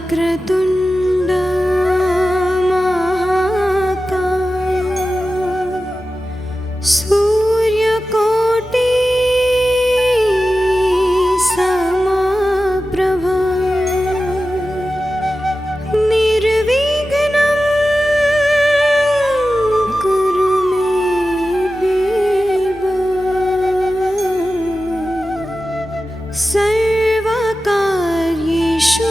वक्रतुण्ड महाकाय सूर्यकोटि समप्रभा निर्विघ्नं कुरु मे देव सर्वकार्येषु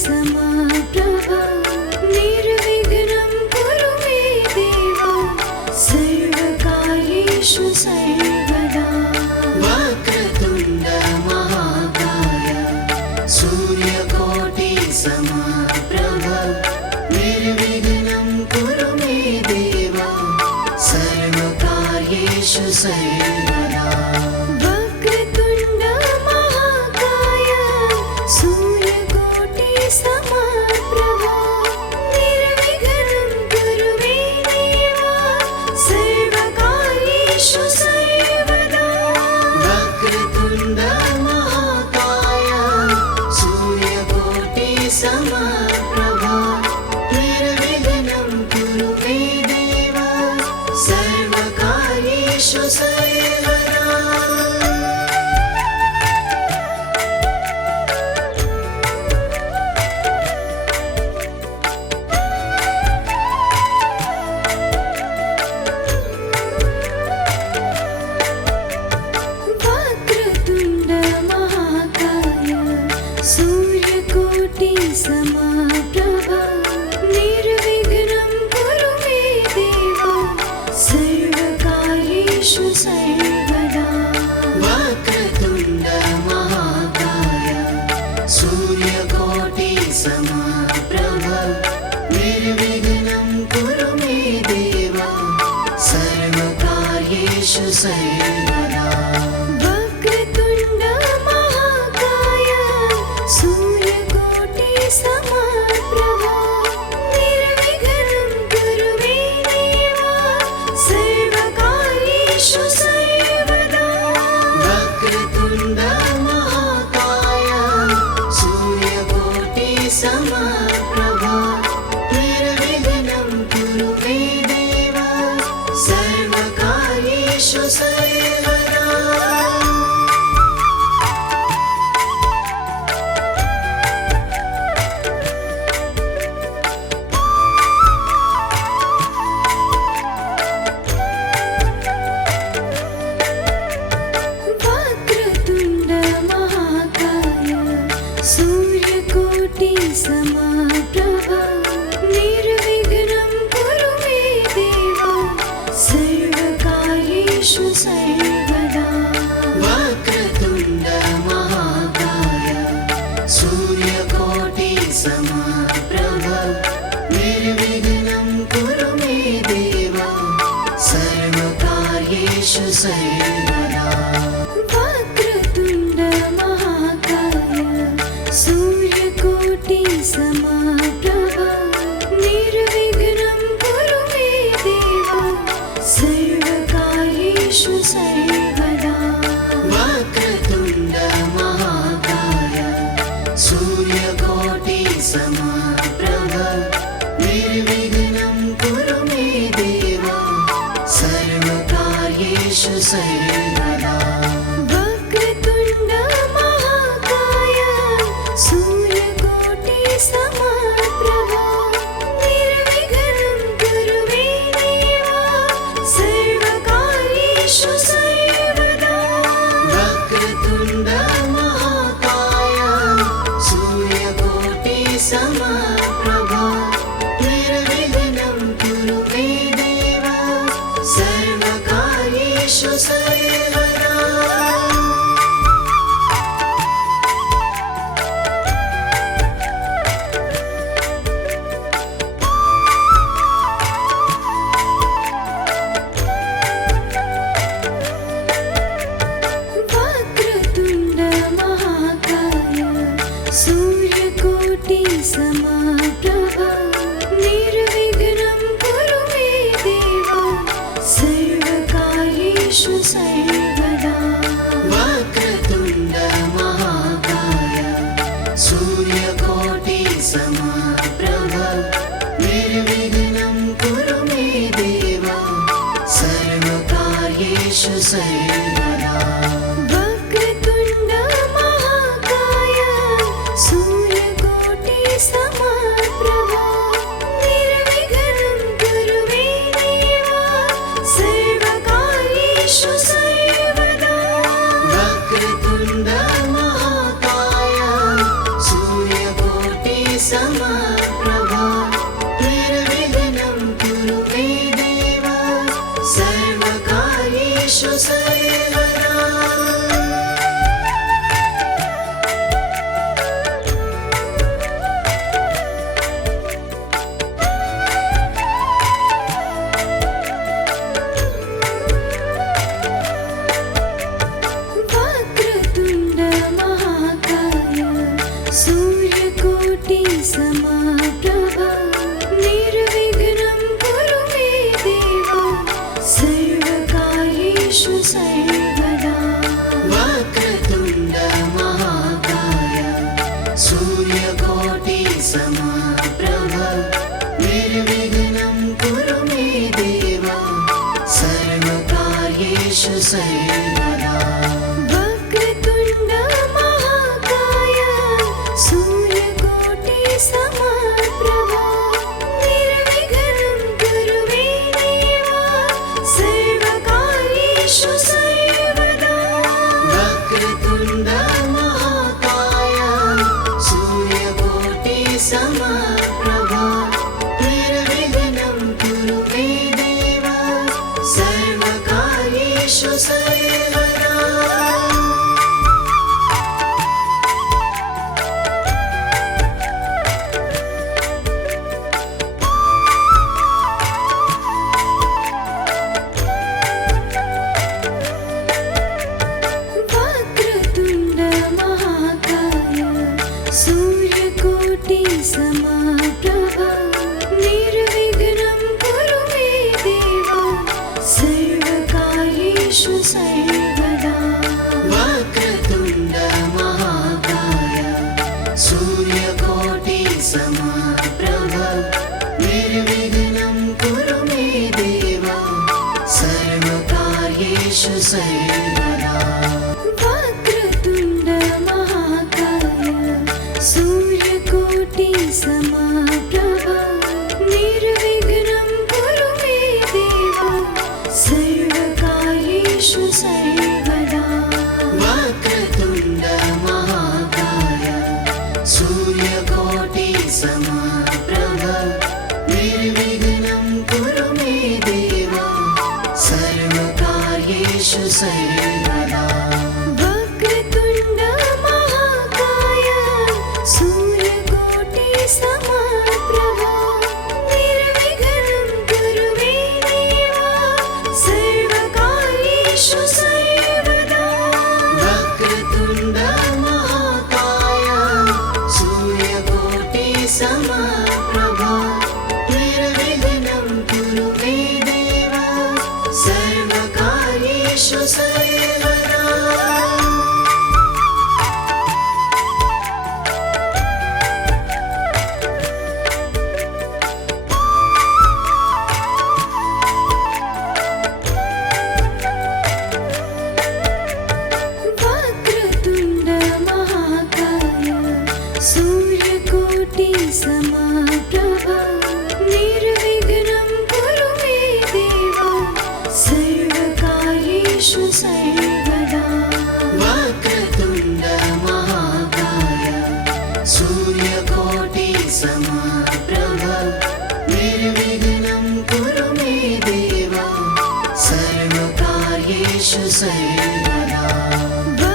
समप्रभ निर्विघ्नं कुरु मे देव सर्वकार्येषु सर्वदा वक्रतुण्ड महाकाय सूर्यकोटि समप्रभ निर्विघ्नं कुरु मे देव सर्वकार्येषु सर्वदा वक्रतुण्ड महाकाय सूर्यकोटि सम समप्रभा निर्विघ्नं कुरु मे देव सर्वकार्येषु सर्वदा वक्रतुण्ड महाकाय सूर्यकोटि समप्रभा निर्विघ्नं कुरु मे देव सर्वकार्येषु सर्वदा वक्रतुण्ड महाकाय सूर्यकोटि समप्रभा निर्विघ्नं कुरु मे देव सर्वकार्येषु सर्वदा वक्रतुण्ड महाकाय सूर्यकोटि समप्रभा निर्विघ्नं कुरु मे देव सर्वकार्येषु सर्वदा वक्रतुण्ड महाकाय सूर्यकोटि समप्रभा निर्विघ्नं कुरु मे देव सर्वकार्येषु सर्वदा वक्रतुण्ड महाकाय सूर्यकोटि समप्रभा निर्विघ्नं कुरु मे देव सर्वकार्येषु सर्वदा वक्रतुण्ड महाकाय सूर्यकोटि समप्रभा निर्विघ्नं कुरु मे देव सर्वकार्येषु सर्वदा वक्रतुण्ड महाकाय सूर्यकोटि समप्रभा निर्विघ्नं कुरु मे देव सर्वकार्येषु सर्वदा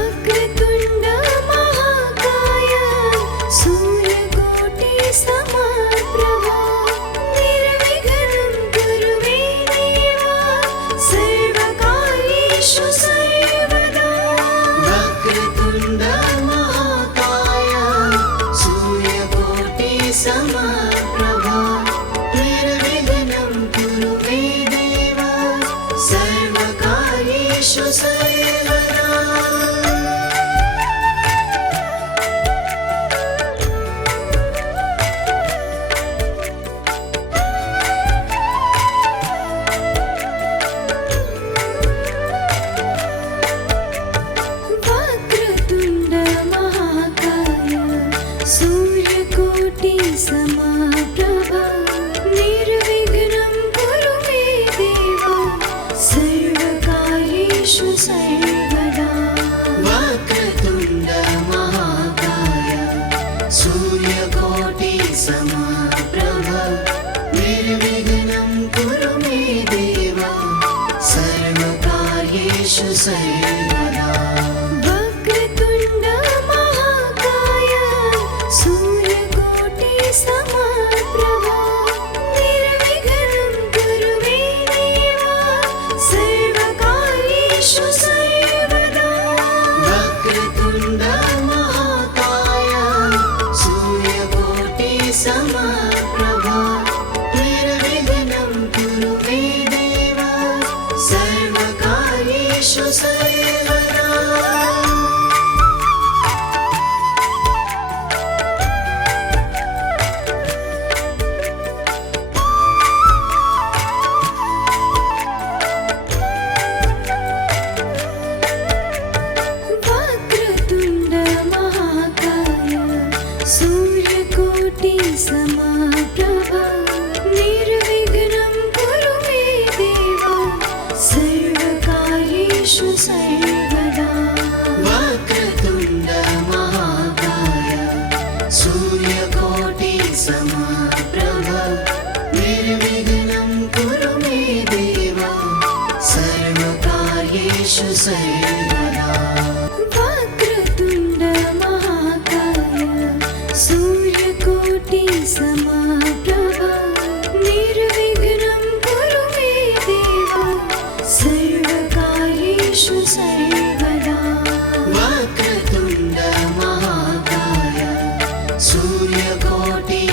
वक्रतुण्ड महाकाय सूर्यकोटि समप्रभा निर्विघ्नं कुरु मे देव सर्वकार्येषु सर्वदा वक्रतुण्ड महाकाय सूर्यकोटि समप्रभा निर्विघ्नं कुरु मे देव सर्वकार्येषु सर्वदा वक्रतुण्ड महाकाय सूर्यकोटि समप्रभा निर्विघ्नं कुरु मे देव सर्वकार्येषु सर्वदा वक्रतुण्ड महाकाय सूर्यकोटि समप्रभा निर्विघ्नं कुरु मे देव सर्वकार्येषु सर्वदा वक्रतुण्ड महाकाय सूर्यकोटि समप्रभा निर्विघ्नं कुरु मे देव सर्वकार्येषु सर्वदा वक्रतुण्ड महाकाय सूर्यकोटि समप्रभा निर्विघ्नं कुरु मे देव सर्वकार्येषु सर्वदा वक्रतुण्ड महाकाय सूर्यकोटि समप्रभा निर्विघ्नं कुरु मे देव सर्वकार्येषु सर्वदा वक्रतुण्ड महाकाय सूर्यकोटि समप्रभा निर्विघ्नं कुरु मे देव सर्वकार्येषु सर्वदा वक्रतुण्ड महाकाय सूर्यकोटि समप्रभा निर्विघ्नं कुरु मे देव सर्वकार्येषु सर्वदा वक्रतुण्ड महाकाय सूर्यकोटि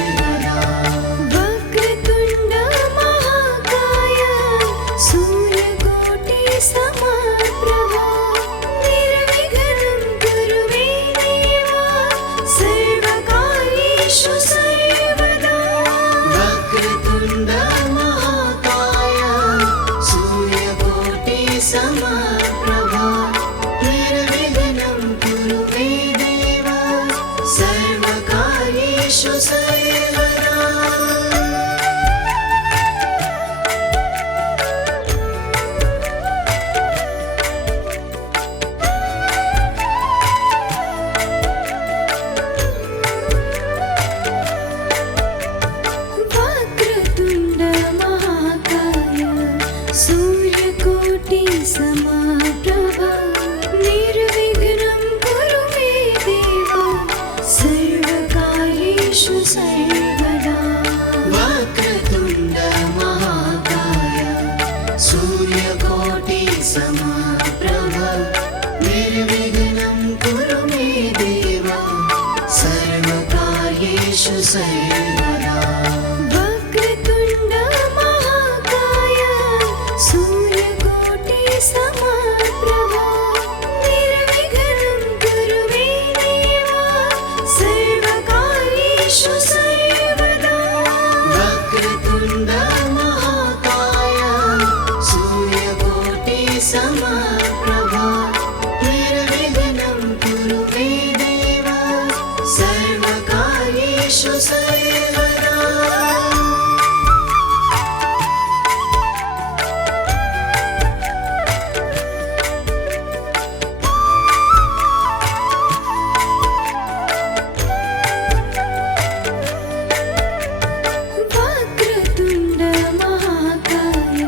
सर्वदा वक्रतुण्ड महाकाय सूर्यकोटि समप्रभा निर्विघ्नं कुरु मे देवा सर्वकार्येषु सर्वदा वक्रतुण्ड महाकाय सूर्यकोटि समप्रभा निर्विघ्नं कुरु मे देवा सर्वकार्येषु सर्वदा वक्रतुण्ड महाकाय सूर्यकोटि समप्रभा निर्विघ्नं कुरु मे देवा सर्वकार्येषु सर्वदा वक्रतुण्ड महाकाय सूर्यकोटि समप्रभा निर्विघ्नं कुरु मे देवा सर्वकार्येषु सर्वदा वक्रतुण्ड महाकाय सूर्यकोटि समप्रभा निर्विघ्नं कुरु मे देवा सर्वकार्येषु सर्वदा वक्रतुण्ड महाकाय सूर्यकोटि समप्रभा निर्विघ्नं कुरु मे देवा सर्वकार्येषु सर्वदा वक्रतुण्ड महाकाय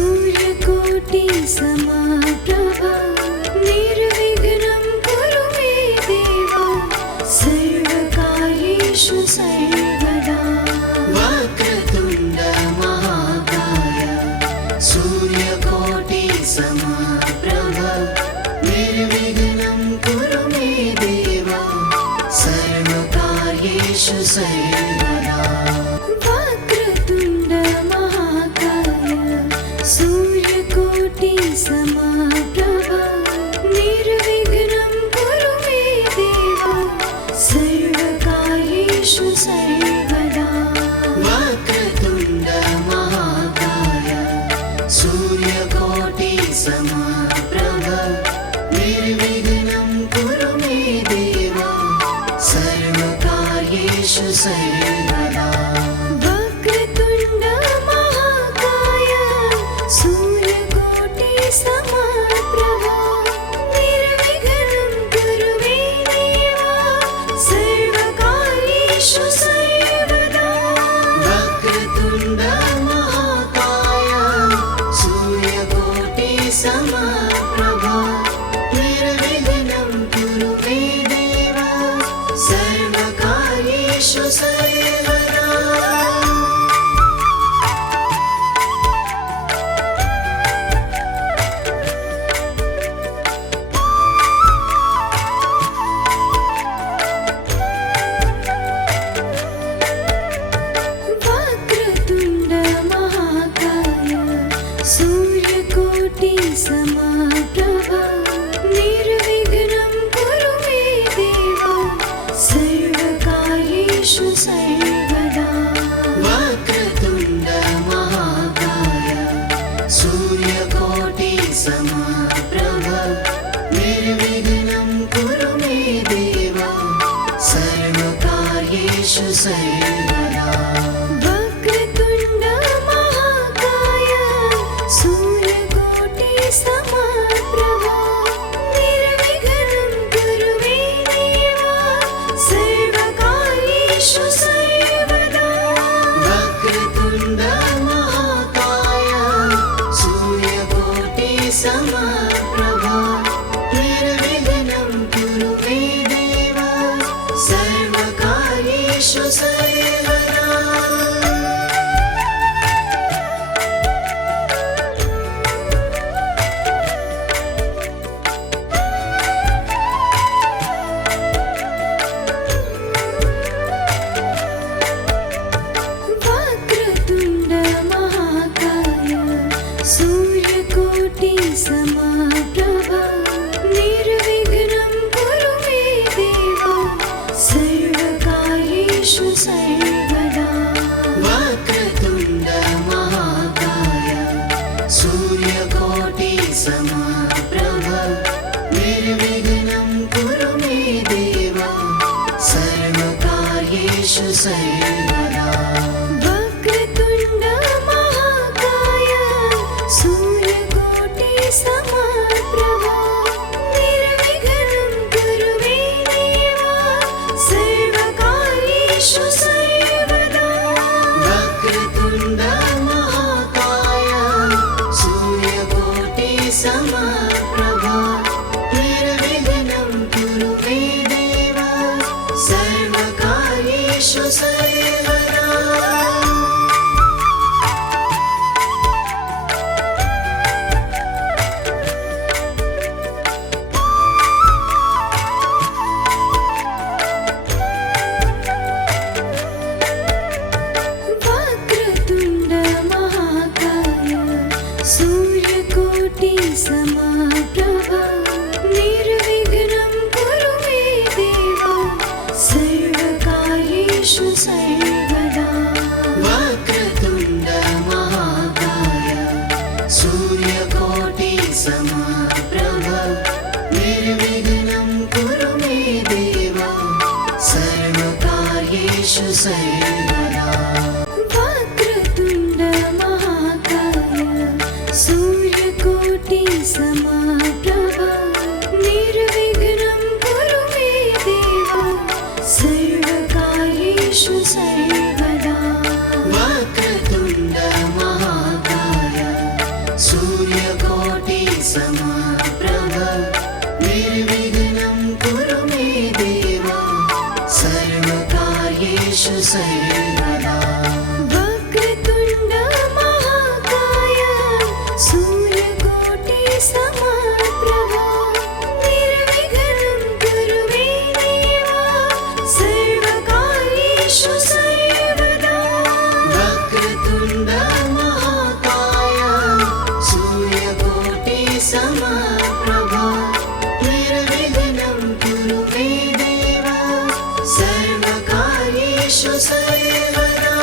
सूर्यकोटि समप्रभा निर्विघ्नं कुरु मे देवा सर्वकार्येषु सर्वदा वक्रतुण्ड महाकाय सूर्यकोटि समप्रभा निर्विघ्नं कुरु मे देवा सर्वकार्येषु सर्वदा वक्रतुण्ड महाकाय सूर्यकोटि समप्रभा निर्विघ्नं कुरु मे देवा सर्वकार्येषु सर्वदा वक्रतुण्ड महाकाय सूर्यकोटि समप्रभा निर्विघ्नं कुरु मे देवा सर्वकार्येषु सर्वदा वक्रतुण्ड महाकाय सूर्यकोटि समप्रभा निर्विघ्नं कुरु मे देवा सर्वकार्येषु सर्वदा वक्रतुण्ड महाकाय सूर्यकोटि समप्रभा निर्विघ्नं कुरु मे देवा सर्वकार्येषु सर्वदा वक्रतुण्ड महाकाय सूर्यकोटि समप्रभा निर्विघ्नं कुरु मे देवा सर्वकार्येषु सर्वदा वक्रतुण्ड महाकाय सूर्यकोटि समप्रभा निर्विघ्नं कुरु मे देवा सर्वकार्येषु सर्वदा वक्रतुण्ड महाकाय सूर्यकोटि समप्रभा निर्विघ्नं कुरु मे देवा सर्वकार्येषु सर्वदा वक्रतुण्ड महाकाय सूर्यकोटि समप्रभा निर्विघ्नं कुरु मे देवा सर्वकार्येषु सर्वदा समाप्रभा निर्विघ्नं कुरु मे देव सर्वकार्येषु सर्वदा वक्रतुण्ड महाकाय सूर्यकोटि समप्रभ निर्विघ्नं कुरु मे देव सर्वकार्येषु सर्वदा वक्रतुण्ड महाकाय सूर्यकोटि समाप्रभा निर्विघ्नं कुरु मे देव सर्वकार्येषु सर्वदा वक्रतुण्ड महाकाय सूर्यकोटि समप्रभ निर्विघ्नं कुरु मे देव सर्वकार्येषु सर्वदा वक्रतुण्ड महाकाय सूर्यकोटि समाप्रभा निर्विघ्नं कुरु मे देव सर्वकार्येषु सर्वदा वक्रतुण्ड महाकाय सूर्यकोटि समप्रभ निर्विघ्नं कुरु मे देव सर्वकार्येषु सर्वदा वक्रतुण्ड महाकाय सूर्यकोटि समाप्रभा निर्विघ्नं कुरु मे देव सर्वकार्येषु सर्वदा वक्रतुण्ड महाकाय सूर्यकोटि समप्रभ निर्विघ्नं कुरु मे देव सर्वकार्येषु सर्वदा वक्रतुण्ड महाकाय सूर्यकोटि समाप्रभा निर्विघ्नं कुरु मे देव सर्वकार्येषु सर्वदा वक्रतुण्ड महाकाय सूर्यकोटि समप्रभ निर्विघ्नं कुरु मे देव सर्वकार्येषु सर्वदा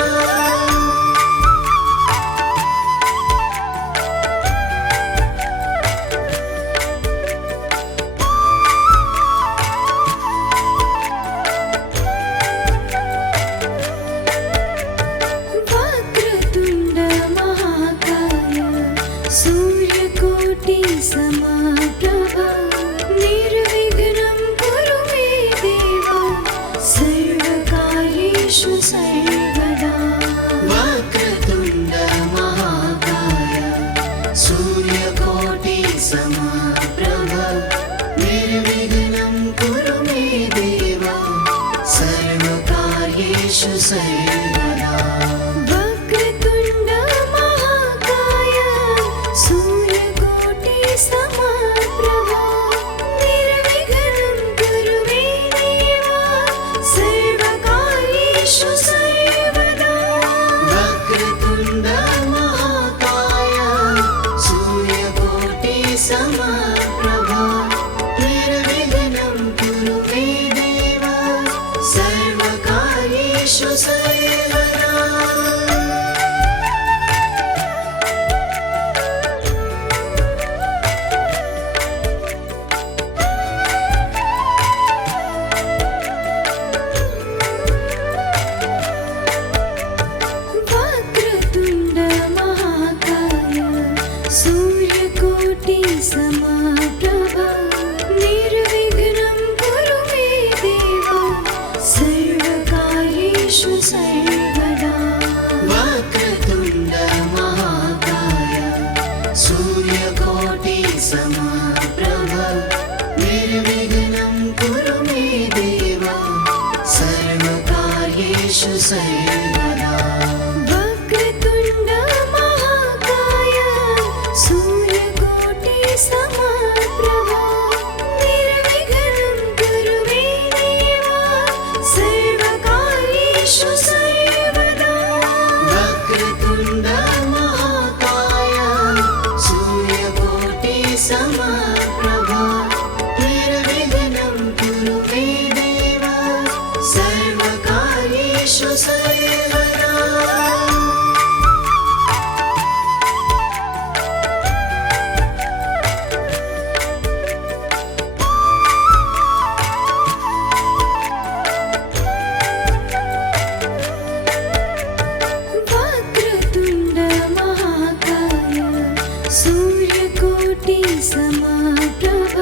समप्रभ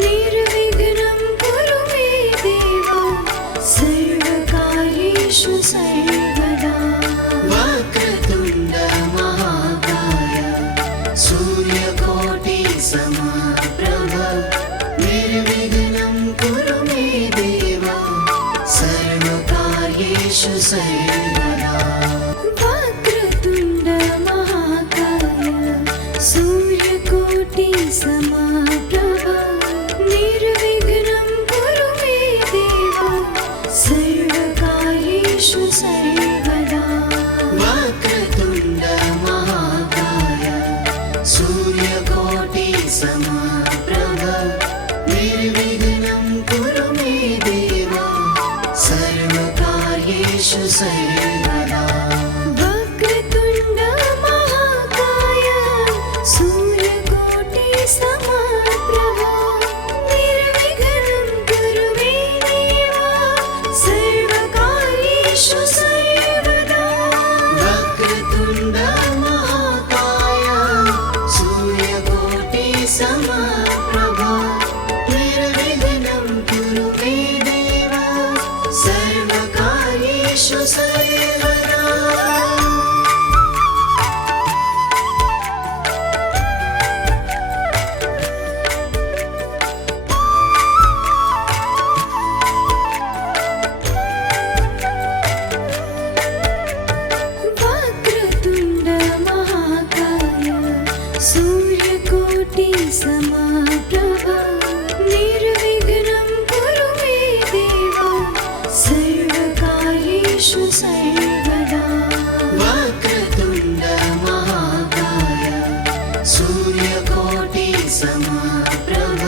निर्विघ्नं कुरु मे देव सर्वकार्येषु सर्वदा वक्रतुण्ड महाकाय सूर्यकोटि समप्रभ निर्विघ्नं कुरु मे देव सर्वकार्येषु सर्वदा वक्रतुण्ड महाकाय सूर्यकोटि समप्रभ निर्विघ्नं कुरु मे देव सर्वकार्येषु सर्वदा वक्रतुण्ड महाकाय सूर्यकोटि समप्रभ निर्विघ्नं कुरु मे देव सर्वकार्येषु सर्वदा वक्रतुण्ड महाकाय सूर्यकोटि समप्रभ निर्विघ्नं कुरु मे देव सर्वकार्येषु सर्वदा वक्रतुण्ड महाकाय सूर्यकोटि समप्रभ निर्विघ्नं कुरु मे देव सर्वकार्येषु सर्वदा वक्रतुण्ड महाकाय सूर्यकोटि समप्रभ निर्विघ्नं कुरु मे देव सर्वकार्येषु सर्वदा वक्रतुण्ड महाकाय सूर्यकोटि समप्रभ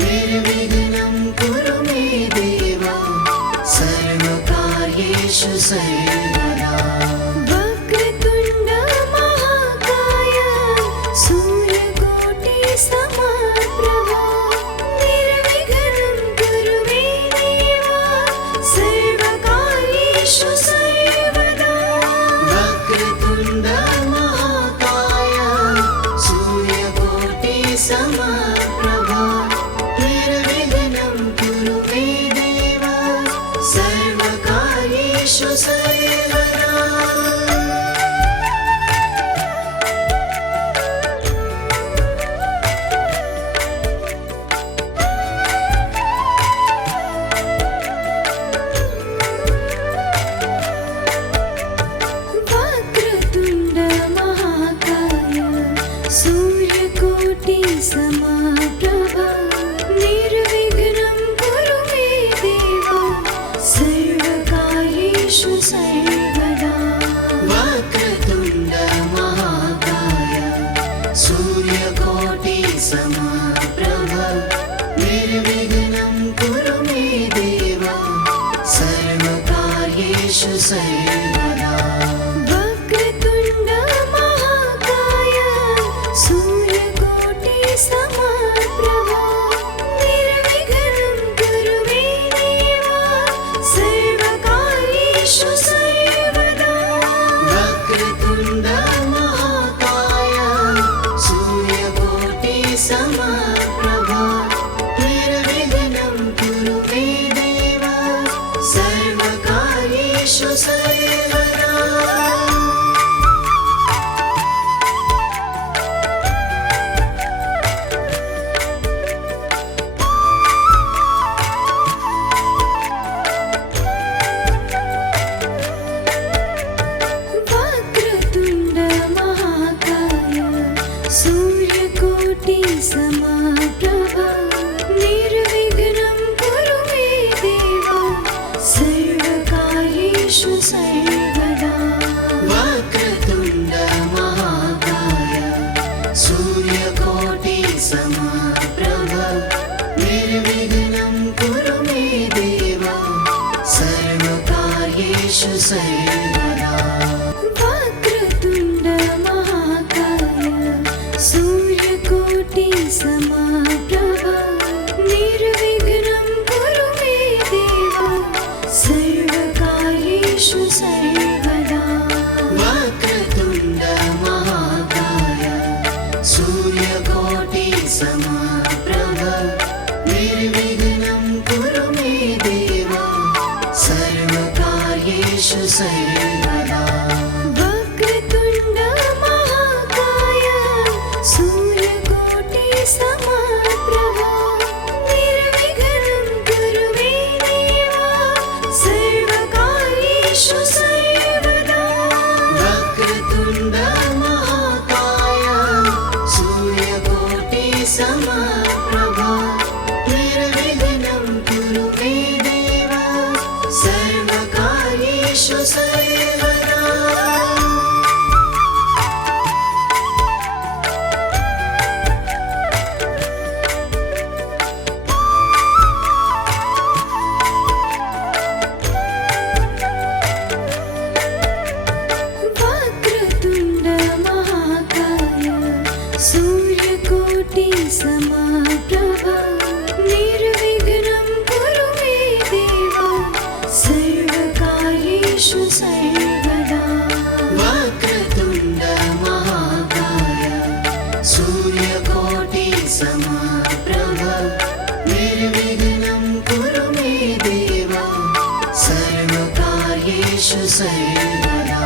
निर्विघ्नं कुरु मे देव सर्वकार्येषु सर्वदा वक्रतुण्ड महाकाय सूर्यकोटि समप्रभ निर्विघ्नं कुरु मे देव सर्वकार्येषु सर्वदा वक्रतुण्ड महाकाय सूर्यकोटि समप्रभ निर्विघ्नं कुरु मे देव सर्वकार्येषु सर्वदा वक्रतुण्ड महाकाय सूर्यकोटि समप्रभ निर्विघ्नं कुरु मे देव सर्वकार्येषु सर्वदा वक्रतुण्ड महाकाय सूर्यकोटि समप्रभ निर्विघ्नं कुरु मे देव सर्वकार्येषु सर्वदा वक्रतुण्ड महाकाय सूर्यकोटि समप्रभ निर्विघ्नं कुरु मे देव सर्वकार्येषु सर्वदा वक्रतुण्ड महाकाय सूर्यकोटि समप्रभ निर्विघ्नं कुरु मे देव सर्वकार्येषु सर्वदा वक्रतुण्ड महाकाय सूर्यकोटि समप्रभ निर्विघ्नं कुरु मे देव सर्वकार्येषु सर्वदा वक्रतुण्ड महाकाय सूर्यकोटि समप्रभ निर्विघ्नं कुरु मे देव सर्वकार्येषु सर्वदा वक्रतुण्ड महाकाय सूर्यकोटि समप्रभ निर्विघ्नं कुरु मे देव सर्वकार्येषु सर्वदा वक्रतुण्ड महाकाय सूर्यकोटि वक्रतुण्ड महाकाय सूर्यकोटि समप्रभा निर्विघ्नं कुरु मे देव सर्वकार्येषु सर्वदा वक्रतुण्ड महाकाय सूर्यकोटि समप्रभा निर्विघ्नं कुरु मे देव सर्वकार्येषु सर्वदा वक्रतुण्ड महाकाय सूर्यकोटि समप्रभा निर्विघ्नं कुरु मे देव सर्वकार्येषु सर्वदा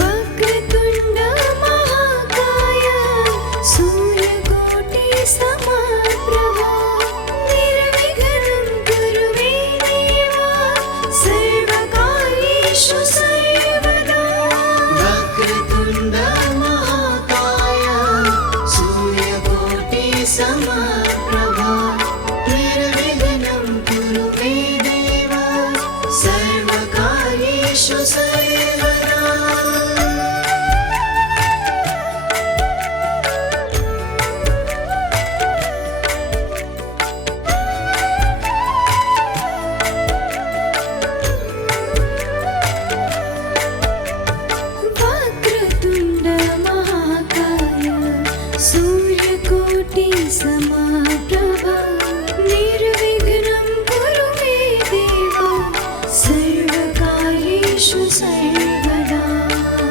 वक्रतुण्ड महाकाय सूर्यकोटि समप्रभा निर्विघ्नं कुरु मे देव सर्वकार्येषु सर्वदा वक्रतुण्ड महाकाय सूर्यकोटि समप्रभा निर्विघ्नं कुरु मे देव सर्वकार्येषु सर्वदा वक्रतुण्ड महाकाय सूर्यकोटि समप्रभा निर्विघ्नं कुरु मे देव सर्वकार्येषु सर्वदा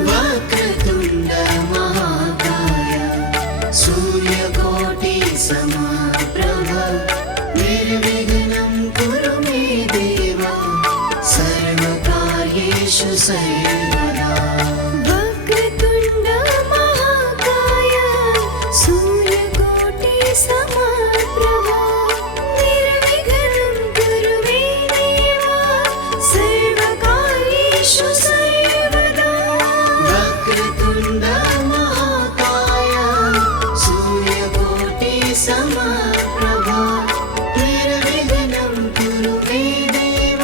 वक्रतुण्ड महाकाय सूर्यकोटि समप्रभा निर्विघ्नं कुरु मे देव सर्वकार्येषु सर्वदा वक्रतुण्ड महाकाय सूर्यकोटि समप्रभा निर्विघ्नं कुरु मे देव सर्वकार्येषु सर्वदा वक्रतुण्ड महाकाय सूर्यकोटि समप्रभा निर्विघ्नं कुरु मे देव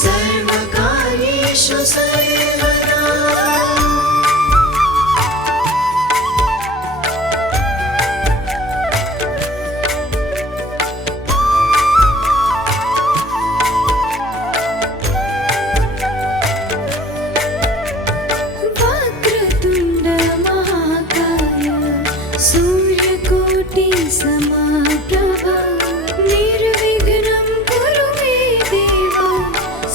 सर्वकार्येषु सर्वदा वक्रतुण्ड महाकाय सूर्यकोटि समप्रभा निर्विघ्नं कुरु मे देव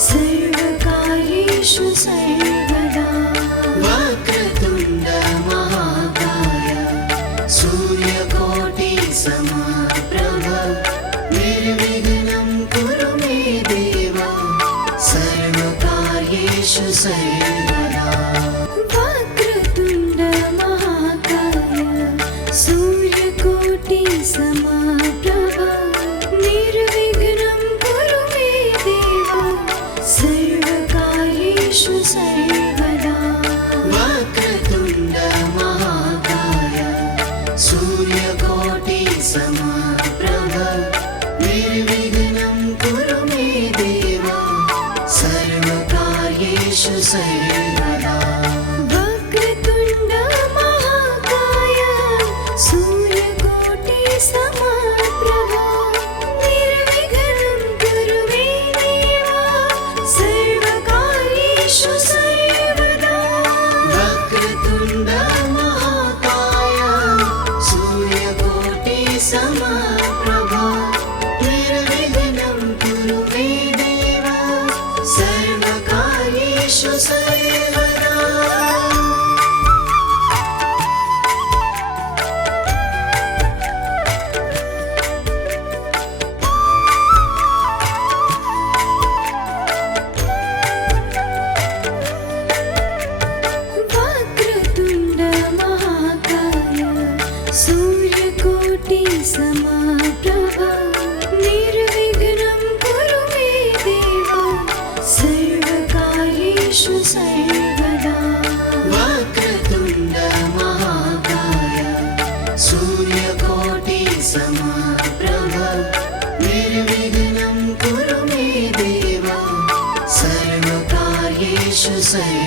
सर्वकार्येषु सर्वदा वक्रतुण्ड महाकाय सूर्यकोटि समप्रभा निर्विघ्नं कुरु मे देव सर्वकार्येषु सर्वदा वक्रतुण्ड महाकाय सूर्यकोटि समप्रभा निर्विघ्नं कुरु मे देव सर्वकार्येषु सर्वदा वक्रतुण्ड महाकाय सूर्यकोटि समप्रभा निर्विघ्नं कुरु मे देव सर्वकार्येषु सर्वदा वक्रतुण्ड महाकाय सूर्यकोटि समप्रभा निर्विघ्नं कुरु मे देव सर्वकार्येषु सर्वदा वक्रतुण्ड महाकाय सूर्यकोटि समप्रभा निर्विघ्नं कुरु मे देव सर्वकार्येषु सर्वदा वक्रतुण्ड महाकाय सूर्यकोटि समप्रभा निर्विघ्नं कुरु मे देव सर्वकार्येषु सर्वदा वक्रतुण्ड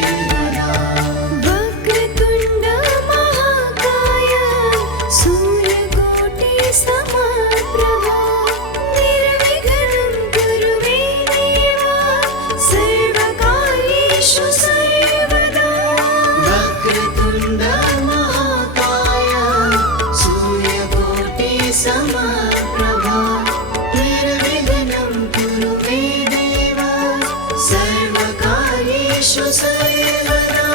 सर्वदा वक्रतुण्ड महाकाय सूर्यकोटि समप्रभा निर्विघ्नं कुरु मे देवा सर्वकार्येषु सर्वदा वक्रतुण्ड महाकाय सूर्यकोटि समप्रभा निर्विघ्नं कुरु मे देवा सर्वकार्येषु सर्वदा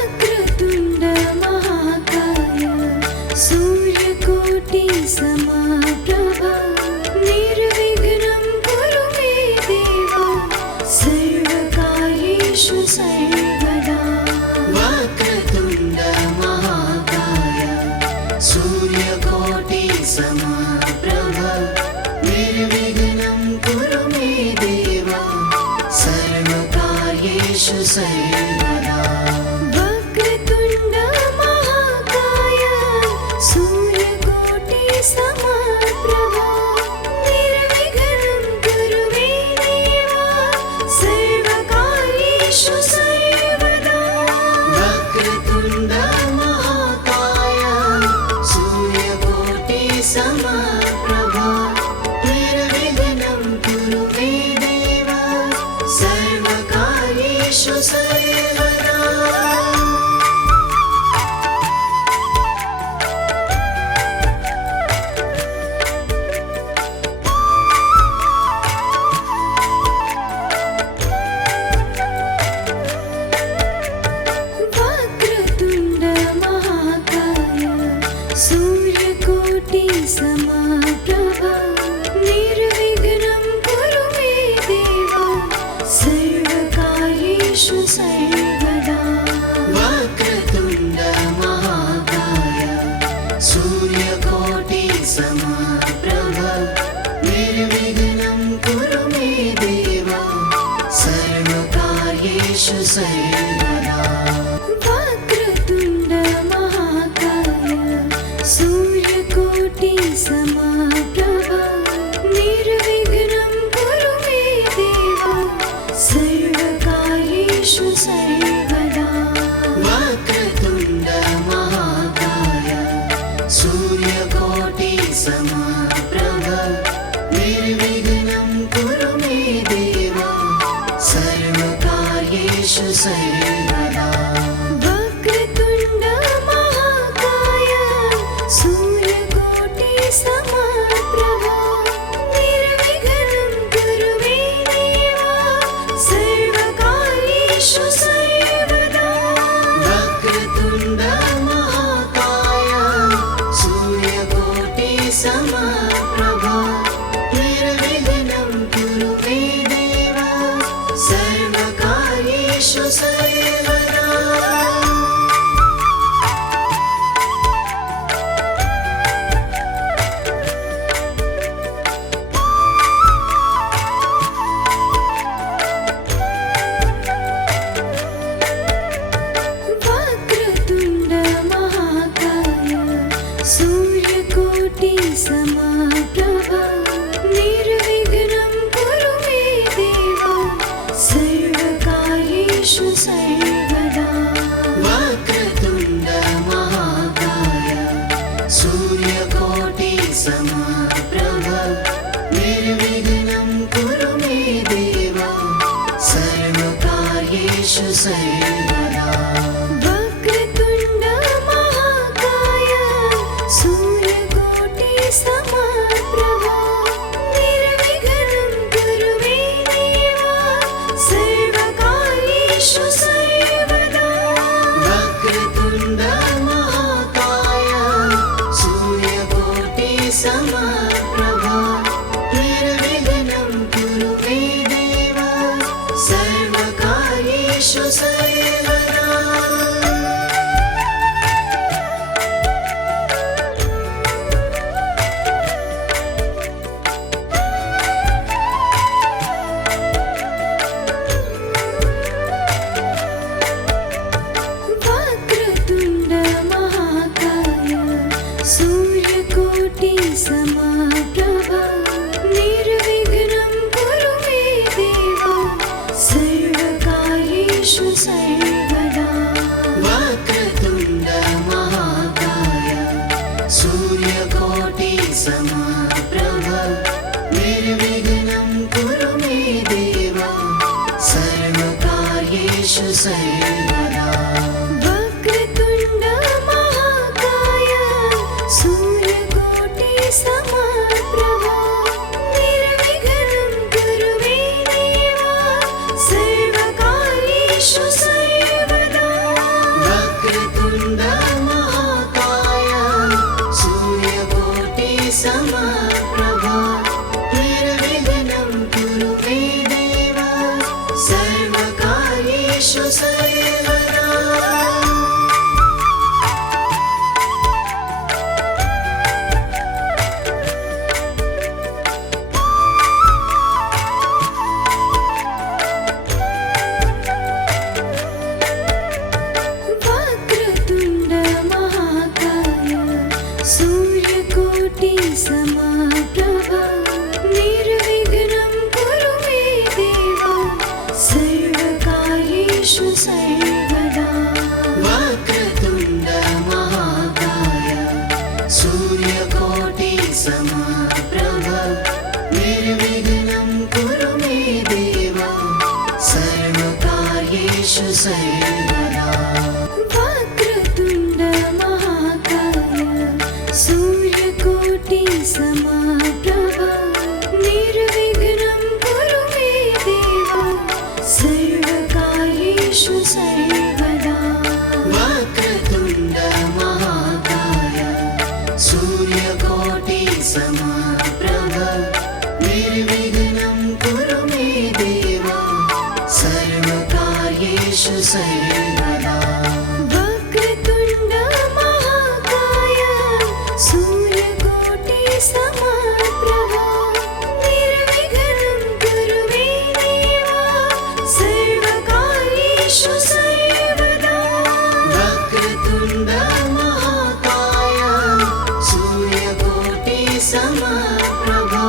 वक्रतुण्ड महाकाय सूर्यकोटि समप्रभा निर्विघ्नं कुरु मे देवा सर्वकार्येषु सर्वदा वक्रतुण्ड महाकाय सूर्यकोटि समप्रभा निर्विघ्नं कुरु मे देवा सर्वकार्येषु सर्वदा वक्रतुण्ड महाकाय सूर्यकोटि समप्रभा निर्विघ्नं कुरु मे देवा सर्वकार्येषु सर्वदा वक्रतुण्ड महाकाय सूर्यकोटि समप्रभा निर्विघ्नं कुरु मे देवा सर्वकार्येषु सर्वदा वक्रतुण्ड महाकाय सूर्यकोटि समप्रभा निर्विघ्नं कुरु मे देवा सर्वकार्येषु सर्वदा वक्रतुण्ड महाकाय सूर्यकोटि समप्रभा निर्विघ्नं कुरु मे देवा सर्वकार्येषु सर्वदा वक्रतुण्ड महाकाय सूर्यकोटि समप्रभा निर्विघ्नं कुरु मे देवा सर्वकार्येषु सर्वदा वक्रतुण्ड महाकाय सूर्यकोटि समप्रभा निर्विघ्नं कुरु मे देवा सर्वकार्येषु सर्वदा वक्रतुण्ड महाकाय सूर्यकोटि समप्रभा निर्विघ्नं कुरु मे देवा सर्वकार्येषु सर्वदा वक्रतुण्ड महाकाय सूर्यकोटि समप्रभा निर्विघ्नं कुरु मे देवा सर्वकार्येषु सर्वदा वक्रतुण्ड महाकाय सूर्यकोटि समप्रभा निर्विघ्नं कुरु मे देवा सर्वकार्येषु सर्वदा वक्रतुण्ड महाकाय सूर्यकोटि समप्रभा निर्विघ्नं कुरु मे देवा सर्वकार्येषु सर्वदा वक्रतुण्ड महाकाय सूर्यकोटि समप्रभा निर्विघ्नं कुरु मे देवा सर्वकार्येषु सर्वदा वक्रतुण्ड महाकाय सूर्यकोटि समप्रभा निर्विघ्नं कुरु मे देवा सर्वकार्येषु सर्वदा सर्वदा वक्रतुण्ड महाकाय सूर्यकोटि समप्रभा निर्विघ्नं कुरु मे देव सर्वकार्येषु सर्वदा वक्रतुण्ड महाकाय सूर्यकोटि समप्रभा निर्विघ्नं कुरु मे देव सर्वकार्येषु सर्वदा वक्रतुण्ड महाकाय सूर्यकोटि समप्रभा निर्विघ्नं कुरु मे देव सर्वकार्येषु सर्वदा वक्रतुण्ड महाकाय सूर्यकोटि समप्रभा निर्विघ्नं कुरु मे देव सर्वकार्येषु सर्वदा वक्रतुण्ड महाकाय सूर्यकोटि समप्रभा निर्विघ्नं कुरु मे देव सर्वकार्येषु सर्वदा वक्रतुण्ड महाकाय सूर्यकोटि समप्रभा निर्विघ्नं कुरु मे देव सर्वकार्येषु सर्वदा वक्रतुण्ड महाकाय सूर्यकोटि समप्रभा निर्विघ्नं कुरु मे देव सर्वकार्येषु सर्वदा वक्रतुण्ड महाकाय सूर्यकोटि समप्रभा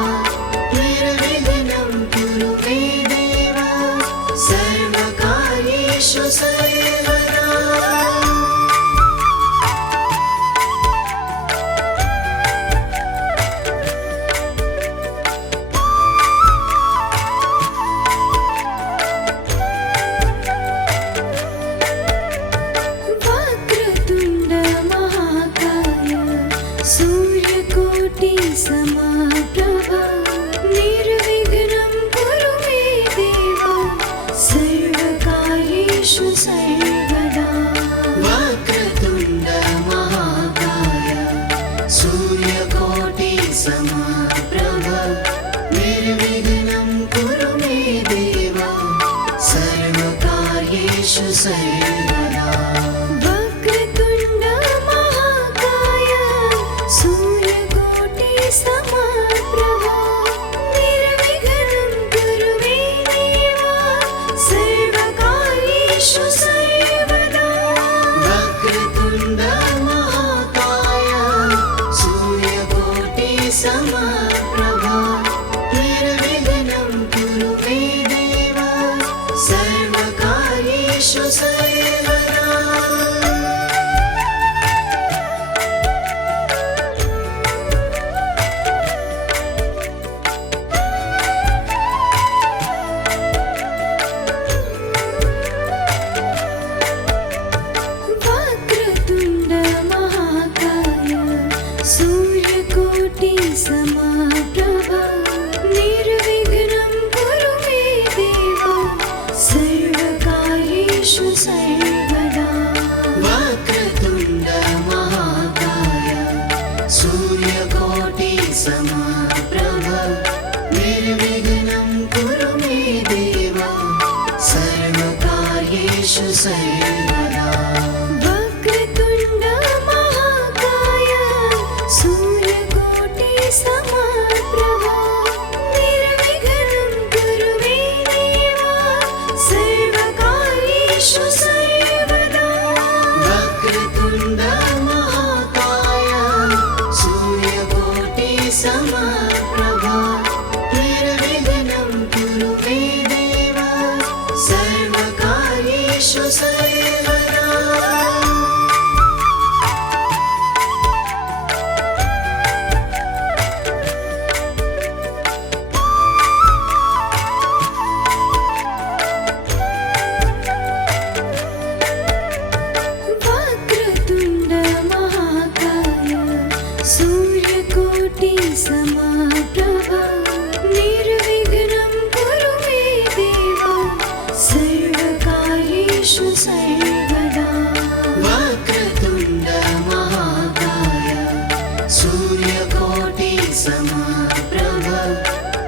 निर्विघ्नं कुरु मे देव सर्वकार्येषु सर्वदा वक्रतुण्ड महाकाय सूर्यकोटि समप्रभा निर्विघ्नं कुरु मे देव सर्वकार्येषु सर्वदा वक्रतुण्ड महाकाय सूर्यकोटि समप्रभा निर्विघ्नं कुरु मे देव सर्वकार्येषु सर्वदा वक्रतुण्ड महाकाय सूर्यकोटि समप्रभा निर्विघ्नं कुरु मे देव सर्वकार्येषु सर्वदा वक्रतुण्ड महाकाय सूर्यकोटि समप्रभा निर्विघ्नं कुरु मे देव सर्वकार्येषु सर्वदा वक्रतुण्ड महाकाय सूर्यकोटि समप्रभा निर्विघ्नं कुरु मे देव सर्वकार्येषु सर्वदा वक्रतुण्ड महाकाय सूर्यकोटि समप्रभा निर्विघ्नं कुरु मे देव सर्वकार्येषु सर्वदा वक्रतुण्ड महाकाय सूर्यकोटि समप्रभा निर्विघ्नं कुरु मे देव सर्वकार्येषु सर्वदा वक्रतुण्ड महाकाय सूर्यकोटि समप्रभा निर्विघ्नं कुरु मे देव सर्वकार्येषु सर्वदा सर्वदा वक्रतुण्ड महाकाय सूर्यकोटि समप्रभ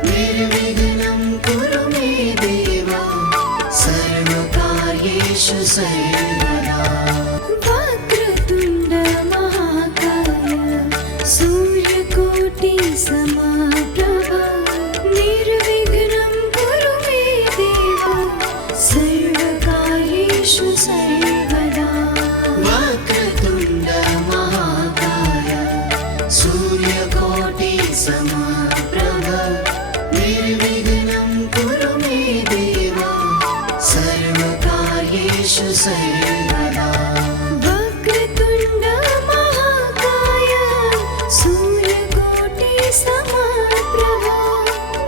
निर्विघ्नं कुरु मे देव सर्वकार्येषु सर्वदा वक्रतुण्ड महाकाय सूर्यकोटि समप्रभ निर्विघ्नं कुरु मे देव सर्वकार्येषु सर्वदा वक्रतुण्ड महाकाय सूर्यकोटि समप्रभ निर्विघ्नं कुरु मे देव सर्वकार्येषु सर्वदा वक्रतुण्ड महाकाय सूर्यकोटि समप्रभ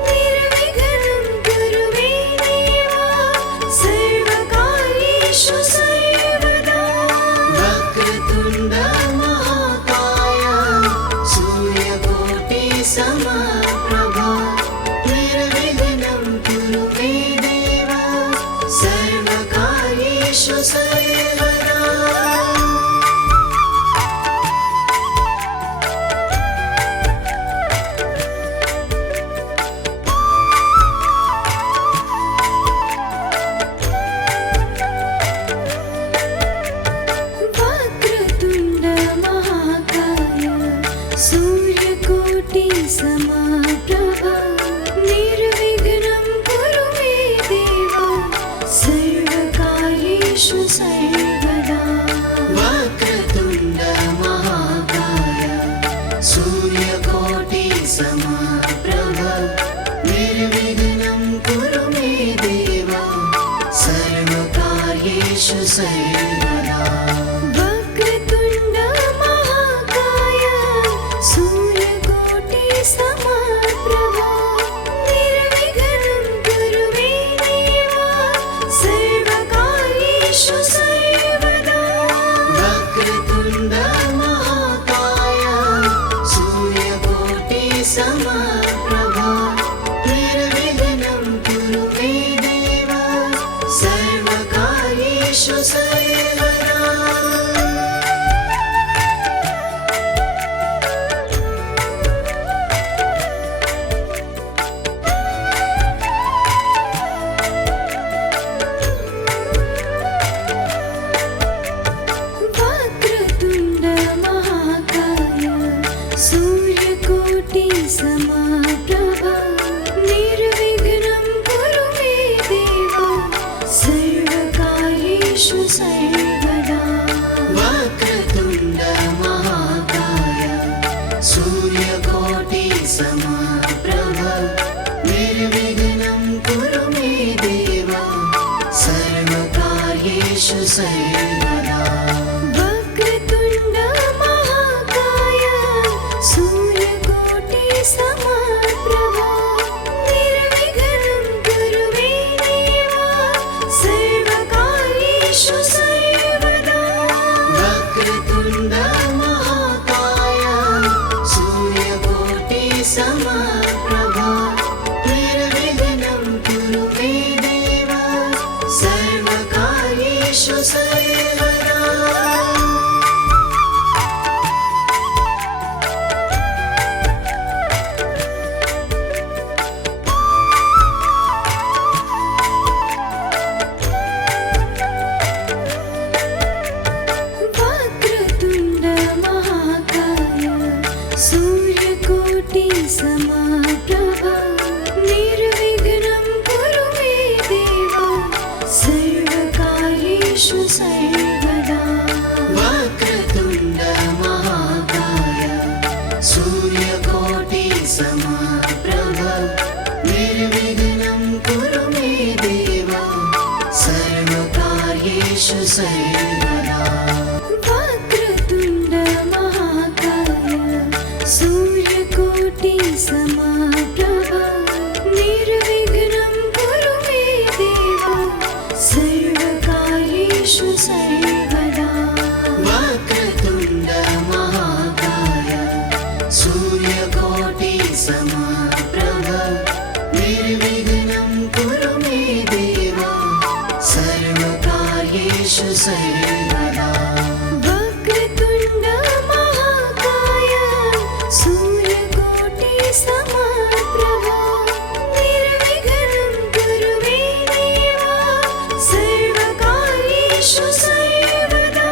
निर्विघ्नं कुरु मे देव सर्वकार्येषु सर्वदा वक्रतुण्ड महाकाय सूर्यकोटि समप्रभ निर्विघ्नं कुरु मे देव सर्वकार्येषु सर्वदा वक्रतुण्ड महाकाय सूर्यकोटि समप्रभ निर्विघ्नं कुरु मे देव सर्वकार्येषु सर्वदा वक्रतुण्ड महाकाय सूर्यकोटि समप्रभ निर्विघ्नं कुरु मे देव सर्वकार्येषु सर्वदा वक्रतुण्ड महाकाय सूर्यकोटि समप्रभ निर्विघ्नं कुरु मे देव सर्वकार्येषु सर्वदा वक्रतुण्ड महाकाय सूर्यकोटि समप्रभ निर्विघ्नं कुरु मे देव सर्वकार्येषु सर्वदा वक्रतुण्ड महाकाय सूर्यकोटि समप्रभ निर्विघ्नं कुरु मे देव सर्वकार्येषु सर्वदा वक्रतुण्ड महाकाय सूर्यकोटि समप्रभ निर्विघ्नं कुरु मे देव सर्वकार्येषु सर्वदा वक्रतुण्ड महाकाय सूर्यकोटि समप्रभ निर्विघ्नं कुरु मे देव सर्वकार्येषु सर्वदा वक्रतुण्ड महाकाय सूर्यकोटि समप्रभ निर्विघ्नं कुरु मे देव सर्वकार्येषु सर्वदा वक्रतुण्ड महाकाय सूर्यकोटि समप्रभ निर्विघ्नं कुरु मे देव सर्वकार्येषु सर्वदा वक्रतुण्ड महाकाय सूर्यकोटि समप्रभ निर्विघ्नं कुरु मे देव सर्वकार्येषु सर्वदा वक्रतुण्ड महाकाय सूर्यकोटि समप्रभ निर्विघ्नं कुरु मे देव सर्वकार्येषु सर्वदा वक्रतुण्ड महाकाय सूर्यकोटि समप्रभ निर्विघ्नं कुरु मे देव सर्वकार्येषु सर्वदा वक्रतुण्ड महाकाय सूर्यकोटि समप्रभा निर्विघ्नं कुरु मे देव सर्वकार्येषु सर्वदा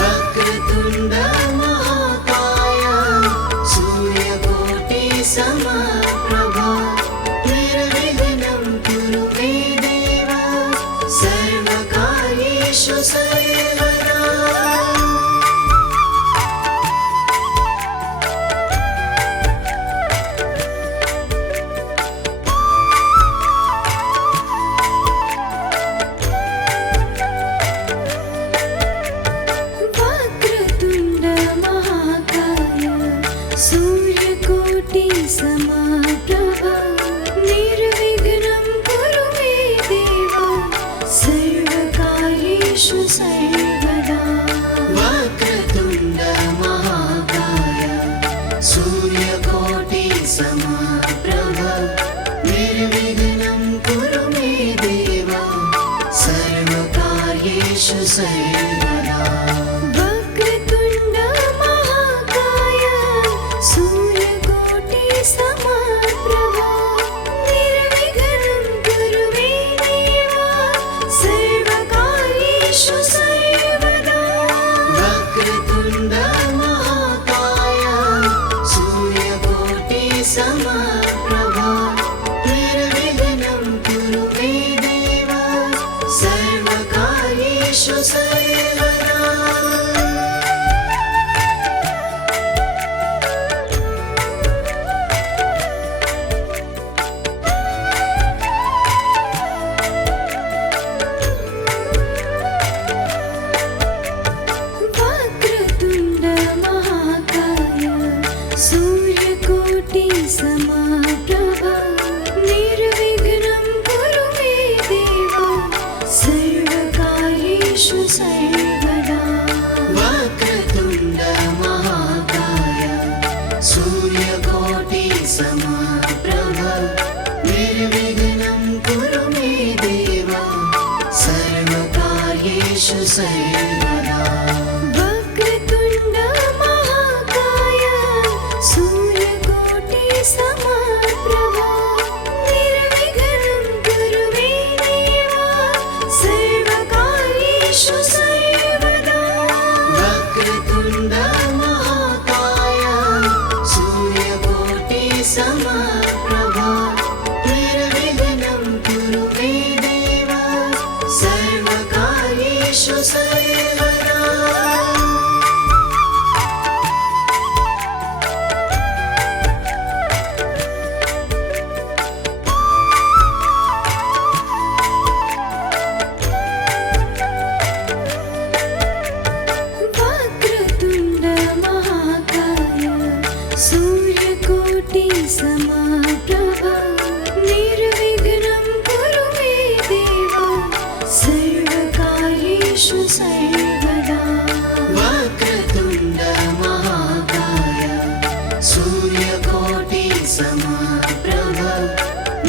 वक्रतुण्ड महाकाय सूर्यकोटि समप्रभा निर्विघ्नं कुरु मे देव सर्वकार्येषु सर्वदा वक्रतुण्ड महाकाय सूर्यकोटि समप्रभा निर्विघ्नं कुरु मे देव सर्वकार्येषु सर्वदा वक्रतुण्ड महाकाय सूर्यकोटि समप्रभा निर्विघ्नं कुरु मे देव सर्वकार्येषु सर्वदा वक्रतुण्ड महाकाय सूर्यकोटि समप्रभा निर्विघ्नं कुरु मे देव सर्वकार्येषु सर्वदा वक्रतुण्ड महाकाय सूर्यकोटि समप्रभा निर्विघ्नं कुरु मे देव सर्वकार्येषु सर्वदा वक्रतुण्ड महाकाय सूर्यकोटि समप्रभा निर्विघ्नं कुरु मे देव सर्वकार्येषु सर्वदा वक्रतुण्ड महाकाय सूर्यकोटि समप्रभा निर्विघ्नं कुरु मे देव सर्वकार्येषु सर्वदा वक्रतुण्ड महाकाय सूर्यकोटि समप्रभा निर्विघ्नं कुरु मे देव सर्वकार्येषु सर्वदा वक्रतुण्ड महाकाय सूर्यकोटि समप्रभा निर्विघ्नं कुरु मे देव सर्वकार्येषु सर्वदा वक्रतुण्ड महाकाय सूर्यकोटि समप्रभा निर्विघ्नं कुरु मे देव सर्वकार्येषु सर्वदा वक्रतुण्ड महाकाय सूर्यकोटि समप्रभा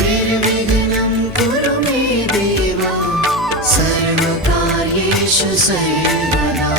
निर्विघ्नं कुरु मे देव सर्वकार्येषु सर्वदा